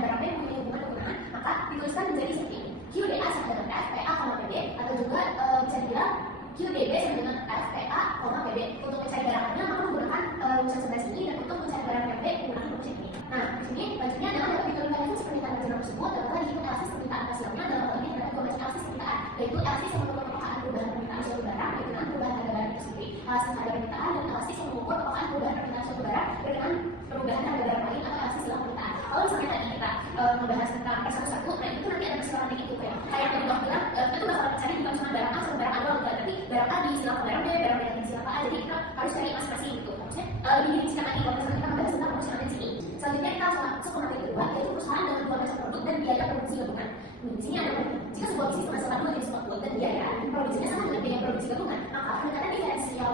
barang B mempunyai hubungan penggunaan, maka dituliskan menjadi seperti ini. QDA sama dengan F, PA, PB, atau juga bisa dibilang QDB sama dengan F, PA, PB. Untuk mencari barangnya maka menggunakan rumusan sebelah sini, dan untuk mencari barang PB menggunakan rumus ini. Nah, di sini bajunya adalah dapat dituliskan seperti permintaan bagian tersebut adalah dihitung LC permintaan hasilnya dalam hal ini terdapat 12 LC permintaan, yaitu LC yang mengukur apakah ada perubahan permintaan suatu barang berkenaan perubahan harga barang itu sendiri, LC harga permintaan, dan LC yang mengukur apakah perubahan permintaan suatu barang berkenaan perubahan harga barang lain atau LC setelah permintaan. Kalau misalnya tadi kita membahas tentang R11, nah itu nanti ada persilangan dikit tuh kayak yang tadi bilang kita tuh bakal mencari bukan cuma barang A sama barang A doang, tapi barang A diistilah barang B, barang B diistilah A, jadi kita harus cari masing-masing gitu. Maksudnya lebih dirincikan lagi kalau misalnya kita membahas tentang rumus yang ada di sini. Selanjutnya kita langsung masuk ke materi kedua, yaitu perusahaan dengan dua macam produk dan biaya produksi gabungan. Di sini ada jika sebuah bisnis menghasilkan dua jenis output dan biaya produksinya sama dengan biaya produksi gabungan, maka pendekatan diferensial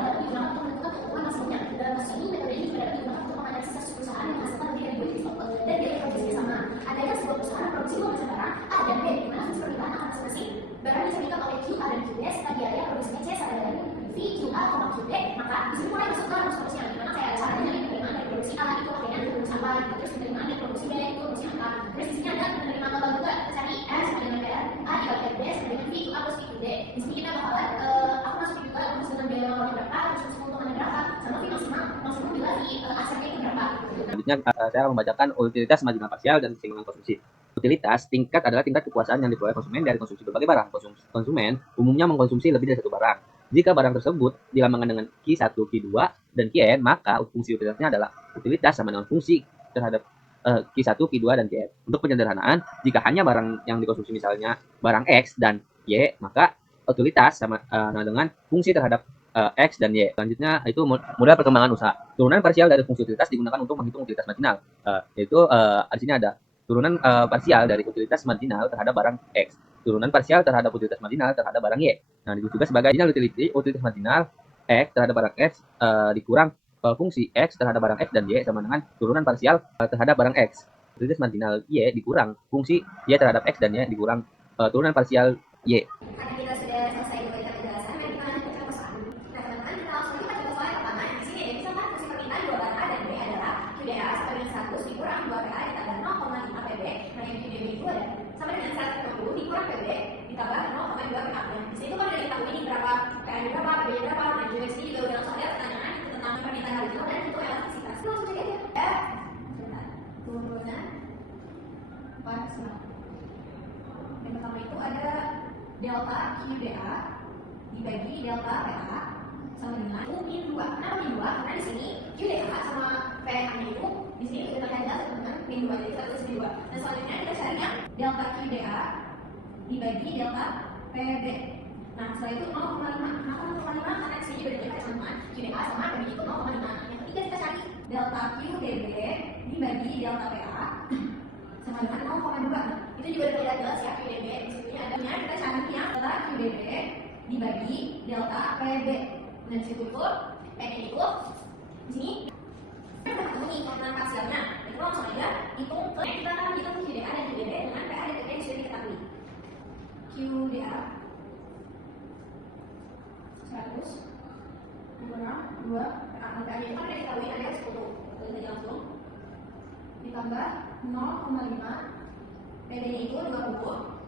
dapat digunakan untuk menentukan keuntungan maksimumnya. Dalam kasus ini metode ini juga dapat digunakan untuk menganalisis satu perusahaan yang menghasilkan lebih dari dua jenis output dan biaya produksinya sama. Adanya sebuah perusahaan produksi dua macam barang A dan B, di mana fungsi permintaan akan masing-masing. Barang diceritakan oleh Q, A, dan Q, serta biaya produksinya C sama dengan V, Q, A, Q, B. Maka di sini mulai masuk ke rumus yang dimana kayak caranya dari penerimaan dari produksi A itu pakainya rumus apa, terus penerimaan dari produksi B itu rumus apa. Terus di sini ada penerimaan total juga, cari R sama dengan PR A dikali B sama dengan V, Q, A plus V, Q, D. Di sini kita bakalan aku masukin juga rumus dengan biaya laporan berapa, terus keuntungannya berapa, sama V maksimum juga di asetnya itu berapa. Selanjutnya saya akan membacakan utilitas marginal parsial dan keseimbangan konsumsi. Utilitas tingkat adalah tingkat kepuasan yang diperoleh konsumen dari konsumsi berbagai barang. Konsumen umumnya mengkonsumsi lebih dari satu barang. Jika barang tersebut dilambangkan dengan Q1, Q2, dan Qn, maka fungsi utilitasnya adalah utilitas sama dengan fungsi terhadap Q1, Q2, dan Qn. Untuk penyederhanaan, jika hanya barang yang dikonsumsi misalnya barang X dan Y, maka utilitas sama dengan fungsi terhadap X dan Y. Selanjutnya itu modal perkembangan usaha. Turunan parsial dari fungsi utilitas digunakan untuk menghitung utilitas marginal. Yaitu di sini ada turunan parsial dari utilitas marginal terhadap barang X. Turunan parsial terhadap utilitas marginal terhadap barang Y. Nah, disebut juga sebagai marginal utility, utilitas marginal X terhadap barang X dikurang fungsi X terhadap barang X dan Y sama dengan turunan parsial terhadap barang X. Utilitas marginal Y dikurang fungsi Y terhadap X dan Y dikurang turunan parsial Y. Karena kita sudah selesai memberikan penjelasan, mari kita lanjut ke persoalan. Nah, teman-teman, kita langsung aja pada persoalan pertama. Di sini ya, misalkan fungsi permintaan dua barang A dan B adalah QDA sama dengan 100 dikurang 2 PA ditambah 0,5 PB. Nah, yang QDB itu ada sama dengan 150 dikurang PB ditambah 0,2 PA. Di sini itu kan udah diketahui ini berapa PA berapa, PB berapa. Nah, juga di sini juga udah langsung ada pertanyaan tentang permintaan marginal dan hitung elastisitas. Langsung saja ya. Turunan parsial. Yang pertama itu ada delta QDA dibagi delta PA sama dengan U min 2. Kenapa min 2? Karena di sini QDA sama PA-nya itu di sini sudah terlihat jelas dengan min 2, jadi kita tulis min 2. Dan selanjutnya kita carinya delta QDA dibagi delta PB. Nah, setelah itu 0,5. Kenapa 0,5? Karena di sini juga terlihat sama QDA sama PB itu 0,5. Yang ketiga kita cari delta QDB dibagi delta PA sama dengan 0,2. Itu juga terlihat jelas ya QDB. Di sini adanya kita cari yang delta QDB dibagi delta PB. Dan di situ itu PB itu di sini kita ketemu nih keuntungan parsialnya. Itu langsung aja hitung ke kita akan hitung QDA dan QDB dengan PA dan PB yang sudah diketahui. QDA 100 dikurang 2 PA. PA-nya itu kan udah diketahui ada 10. Kita saja langsung ditambah 0,5 PB-nya itu 20.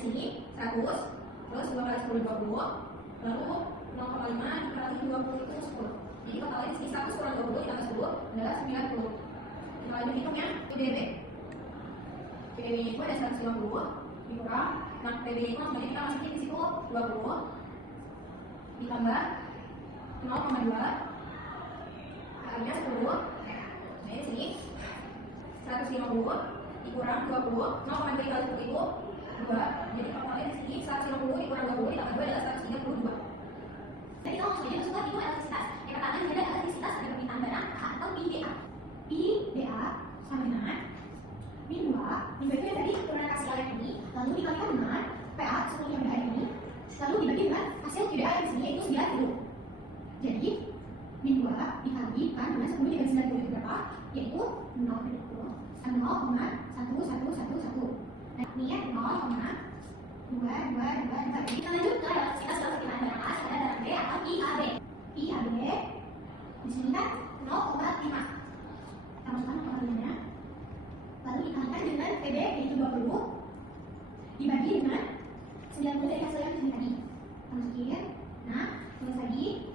Sini 100 terus 2 kali 10 20, lalu 0,5 dikali 20 itu 10. Jadi totalnya sini 100 kurang 20 ditambah 10 adalah 90. Kita lanjut hitungnya PDB. PDB itu ada 150 dikurang, nah PB itu langsung kita masukin di situ 20 ditambah 0,2 kalinya 10. Nah di sini 150 dikurang 20, 0,2 kali 10 itu 2. Jadi totalnya di sini 150 dikurang 20 ditambah 2 adalah 132. Jadi kita langsung aja masuk ke itu elastisitas. Yang pertama ini ada elastisitas dari permintaan barang A atau PBA. PBA sama dengan min 2. Min 2 itu yang tadi turunan parsial yang ini, lalu dikalikan dengan PA 10 yang ada ini, lalu dibagi dengan hasil QDA yang di sini yaitu 90. Jadi min 2 dikalikan dengan 10 dibagi 90 itu berapa? Yaitu 0,1111. Nah, ini ya 0,222. Kita lanjut ke elastisitas kalau permintaan barang A pada barang B atau IAB. IAB di sini kan 0,5. Kita masukkan PB yaitu 20 dibagi dengan 90 dari hasil yang tadi. Masukin. Nah, terus lagi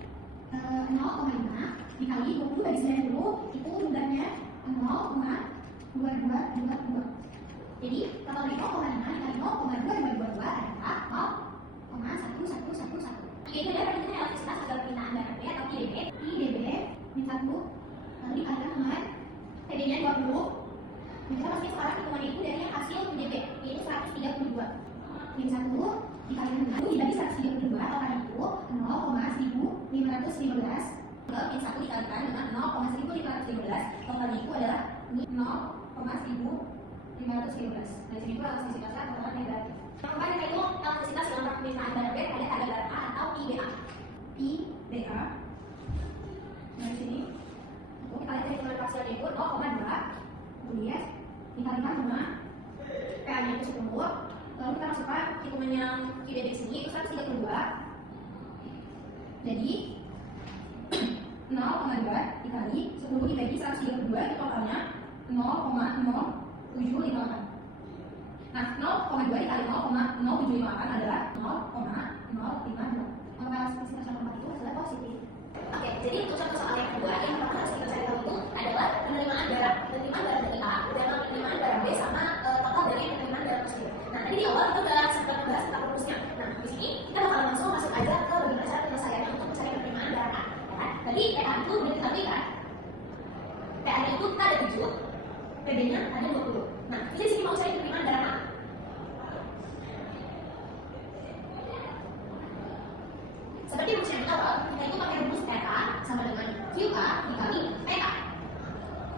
0,5 dikali 20 bagi 90 itu jumlahnya 0,2222. Jadi kalau dari 0,5 dikali 0,2222 adalah 0,1111. Ini adalah perhitungan elastisitas agar permintaan barang B atau IDB. IDB min 1 lalu dikalikan dengan PB-nya 20. Kita pasti sekarang hitungannya itu dari yang hasil IDB yaitu 132. Min 1 dikalikan dengan dibagi 132 kalau itu 0,1515 ke min 1 dikalikan dengan 0,1515 total itu adalah 0,1515. Dari sini pula elastisitasnya adalah negatif. Yang keempat yaitu elastisitas dalam permintaan barang B pada harga barang A atau IBA. IBA dari sini kita lihat dari hitungan parsialnya itu 0,2 kemudian dikalikan dengan PA-nya itu 10. Lalu kita masukkan hitungan yang QDB di sini itu 132. Jadi 0,2 dikali 10 dibagi 132 itu totalnya 0,0758. Nah, 0,2 dikali 0,0758 adalah 0,052. Maka elastisitas yang keempat itu adalah positif. Oke, jadi untuk soal yang kedua yang pertama harus kita cari tahu itu adalah penerimaan barang dari A dan penerimaan barang B sama total dari penerimaan barang tersebut. Nah, tadi di awal kita udah sempat membahas tentang rumusnya. Nah, di sini kita bakal langsung masuk aja ke bagaimana cara penyelesaiannya untuk mencari penerimaan barang A. Ya kan? Tadi PA itu udah diketahui kan? PA-nya itu kita ada 7, PB-nya ada 20. Nah, kita di sini mau cari penerimaan barang A. Seperti rumus yang awal, kita itu pakai rumus RA sama dengan QA dikali PA.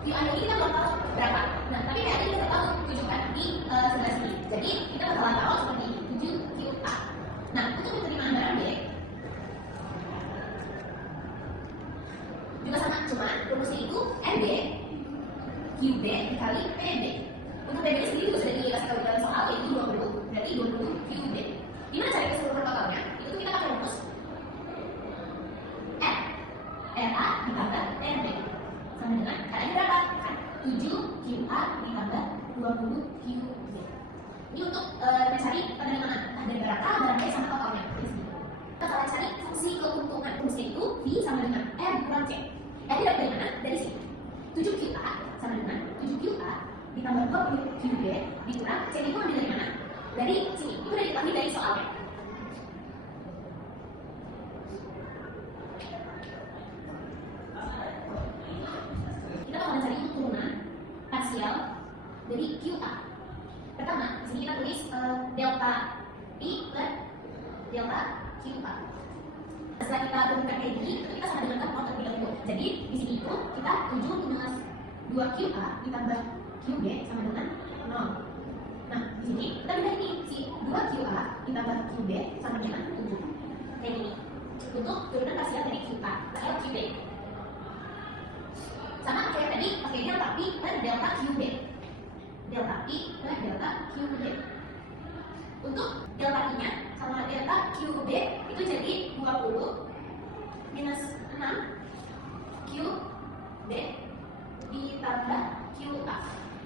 QA ini kita belum tahu berapa. Nah, tapi PA ini kita tahu tunjukkan di sebelah sini. Jadi kita bakalan tahu seperti ini 7QA. Nah, untuk penerimaan barang B juga sama, cuma rumusnya itu RB QB dikali PB. Untuk PB sendiri juga sudah dikasih tahu dalam soal yaitu 20, berarti 20 QB. Gimana cara keseluruhan totalnya? Itu kita pakai rumus RA ditambah RB sama dengan katanya berapa? Kan 7QA ditambah 20QB. Ini untuk mencari penerimaan dari barang A, barang B sama totalnya. Kita akan cari fungsi keuntungan. Fungsi itu V sama dengan R kurang C. Jadi dari mana? Dari sini. 7QA sama dengan 7QA ditambah 20QB dikurang C itu ambil dari mana? Dari sini. Itu udah diketahui dari soalnya. Kita akan mencari turunan parsial dari QA. Pertama, di sini kita tulis delta I per delta QA. Setelah kita turunkan kayak gini, kita sama dengan kan terlebih dahulu. Jadi di sini itu kita 7 minus 2QA ditambah QB sama dengan 0. Nah, di sini kita bisa ini si 2QA ditambah QB sama dengan 7. Kayak gini. Untuk turunan parsial dari QA atau QB. Sama kayak tadi pakai delta I per delta QB. Delta I per delta QB. Untuk delta I-nya sama delta QB itu jadi 20 minus 6 QB ditambah QA.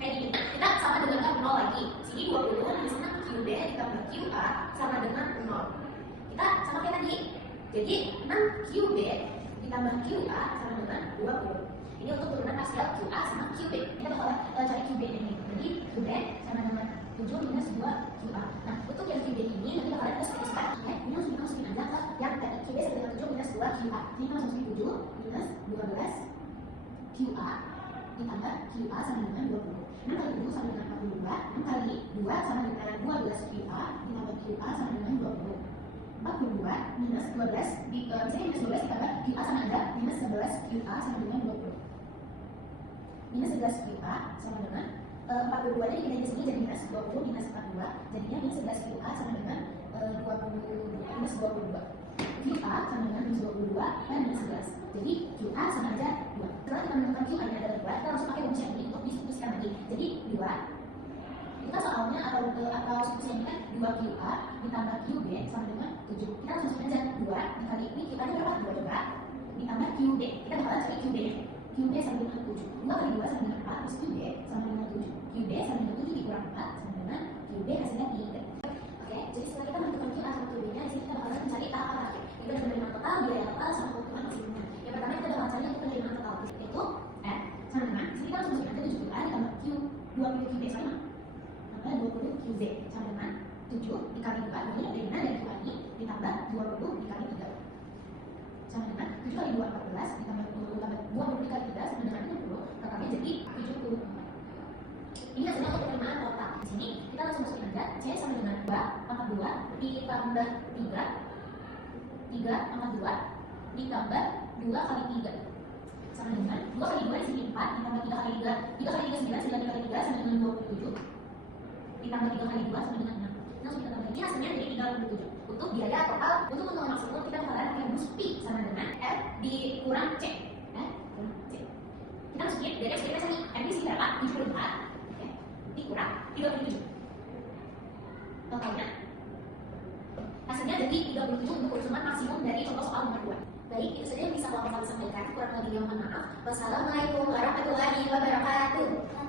Kayak gini. Kita sama dengan 0 lagi. Jadi 20 minus 6 QB ditambah QA sama dengan 0. Kita sama kayak tadi. Jadi 6 QB ditambah QA sama dengan 20. Ini untuk turunan parsial QA sama QB. Kita bakal cari QB ini. Jadi QB sama dengan 7 minus 2 QA. Nah, untuk yang QB ini nanti bakalan kita spesifikasikan. Ya, ini langsung dimasukin aja ke yang tadi QB sama dengan 7 minus 2 QA. Jadi kita masukin 7 minus 12 QA ditambah QA sama dengan 20. 6 kali 7 sama dengan 42. 6 kali 2 sama dengan 12 QA ditambah QA sama dengan 20. 42 minus 12 misalnya minus 12 ditambah QA sama dengan minus 11 QA sama dengan 20. Minus 11 QA sama dengan 42 nya kita di sini jadi minus 20 minus 42 jadinya minus 11 QA sama dengan 20 minus 22. QA sama dengan minus 22 dan minus 11. Jadi QA sama aja 2. Setelah kita menemukan QA nya adalah 2, kita langsung pakai rumus yang ini untuk diskusikan lagi. Jadi 2 kita soalnya atau substitusi ini kan 2QA ditambah QB sama dengan 7. Kita langsung aja 2 dikali ini QA nya berapa? 2 juga ditambah QB. Kita bakalan cari QB nya. QB sama dengan 7. 2 kali 2 sama dengan 4, terus QB sama dengan 7. QB sama dengan 7 dikurang 4 sama dengan QB hasilnya 3. Oke, jadi setelah kita menentukan QA sama QB-nya, di sini kita bakalan mencari A terakhir. Itu adalah penerimaan total, biaya total, sama keuntungan maksimumnya. Yang pertama kita bakal cari untuk penerimaan total, yaitu F sama dengan, di sini kita langsung masukin aja 70A ditambah Q, 20 QB sama tambah 20 QZ sama dengan 7 dikali 2, ini dari mana? Dari QA ini ditambah 20 dikali 3 sama dengan 7 kali 2, 14 ditambah 20 tambah 20 dikali 3 sama dengan 60, totalnya jadi 70. Ini hasilnya untuk penerimaan total. Di sini kita langsung masukin aja C sama dengan 2 pangkat 2 ditambah 3 pangkat 2 ditambah 2 kali 3 sama dengan 2 kali 2 di sini 4 ditambah 3 kali 3 9 kali 3 sama dengan 27 ditambah 3 kali 2 sama dengan 6. Nah, kita tambah ini hasilnya jadi 37. Untuk biaya total untuk keuntungan maksimum kita bakalan pakai rumus P sama dengan R dikurang C. Kurang C. Kita masukin biaya seperti biasa nih. R di sini berapa? 74. Oke. Dikurang 37. Totalnya hasilnya jadi 37 untuk keuntungan maksimum dari contoh soal nomor 2. Baik, itu saja yang bisa Bapak sampaikan. Kurang lebih mohon maaf. Wassalamualaikum warahmatullahi wabarakatuh.